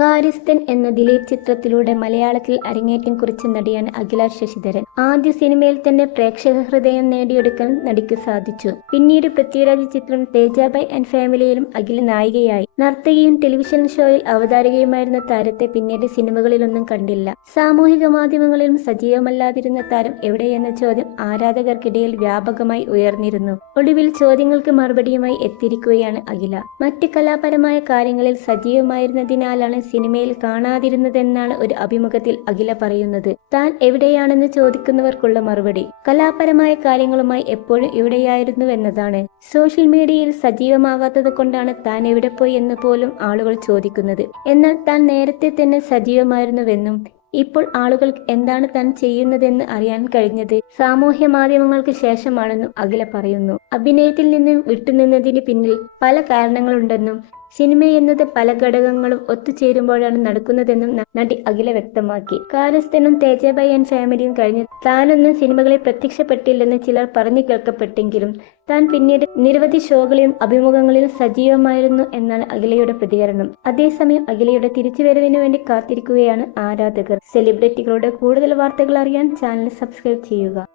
കാര്യസ്ഥൻ എന്ന ദിലീപ് ചിത്രത്തിലൂടെ മലയാളത്തിൽ അരങ്ങേറ്റം കുറിച്ച നടിയാണ് അഖില ശശിധരൻ. ആദ്യ സിനിമയിൽ തന്നെ പ്രേക്ഷക ഹൃദയം നേടിയെടുക്കാൻ നടിക്ക് സാധിച്ചു. പിന്നീട് പൃഥ്വിരാജ് ചിത്രം തേജാബായ് ആൻഡ് ഫാമിലിയിലും അഖില നായികയായി. നർത്തകിയും ടെലിവിഷൻ ഷോയിൽ അവതാരകയുമായിരുന്ന താരത്തെ പിന്നീട് സിനിമകളിലൊന്നും കണ്ടില്ല. സാമൂഹിക മാധ്യമങ്ങളിലും സജീവമല്ലാതിരുന്ന താരം എവിടെയെന്ന ചോദ്യം ആരാധകർക്കിടയിൽ വ്യാപകമായി ഉയർന്നിരുന്നു. ഒടുവിൽ ചോദ്യങ്ങൾക്ക് മറുപടിയുമായി എത്തിയിരിക്കുകയാണ് അഖില. മറ്റ് കലാപരമായ കാര്യങ്ങളിൽ സജീവമായിരുന്നതിനാലാണ് സിനിമയിൽ കാണാതിരുന്നതെന്നാണ് ഒരു അഭിമുഖത്തിൽ അഖില പറയുന്നത്. താൻ എവിടെയാണെന്ന് ചോദിക്കുന്നവർക്കുള്ള മറുപടി കലാപരമായ കാര്യങ്ങളുമായി എപ്പോഴും ഇവിടെയായിരുന്നുവെന്നതാണ്. സോഷ്യൽ മീഡിയയിൽ സജീവമാകാത്തത് കൊണ്ടാണ് താൻ എവിടെ പോയി എന്ന് പോലും ആളുകൾ ചോദിക്കുന്നത്. എന്നാൽ താൻ നേരത്തെ തന്നെ സജീവമായിരുന്നുവെന്നും ഇപ്പോൾ ആളുകൾ എന്താണ് താൻ ചെയ്യുന്നതെന്ന് അറിയാൻ കഴിഞ്ഞത് സാമൂഹ്യ മാധ്യമങ്ങൾക്ക് ശേഷമാണെന്നും അഖില പറയുന്നു. അഭിനയത്തിൽ നിന്നും വിട്ടുനിന്നതിന് പിന്നിൽ പല കാരണങ്ങളുണ്ടെന്നും സിനിമ എന്നത് പല ഘടകങ്ങളും ഒത്തുചേരുമ്പോഴാണ് നടക്കുന്നതെന്നും നടി അഖില വ്യക്തമാക്കി. കാര്യസ്ഥനും തേജാബായ് ആൻഡ് ഫാമിലിയും കഴിഞ്ഞ് താനൊന്നും സിനിമകളിൽ പ്രത്യക്ഷപ്പെട്ടില്ലെന്ന് ചിലർ പറഞ്ഞു കേൾക്കപ്പെട്ടെങ്കിലും താൻ പിന്നീട് നിരവധി ഷോകളിലും അഭിമുഖങ്ങളിലും സജീവമായിരുന്നു എന്നാണ് അഖിലയുടെ പ്രതികരണം. അതേസമയം അഖിലയുടെ തിരിച്ചുവരവിന് വേണ്ടി കാത്തിരിക്കുകയാണ് ആരാധകർ. സെലിബ്രിറ്റികളുടെ കൂടുതൽ വാർത്തകൾ അറിയാൻ ചാനൽ സബ്സ്ക്രൈബ് ചെയ്യുക.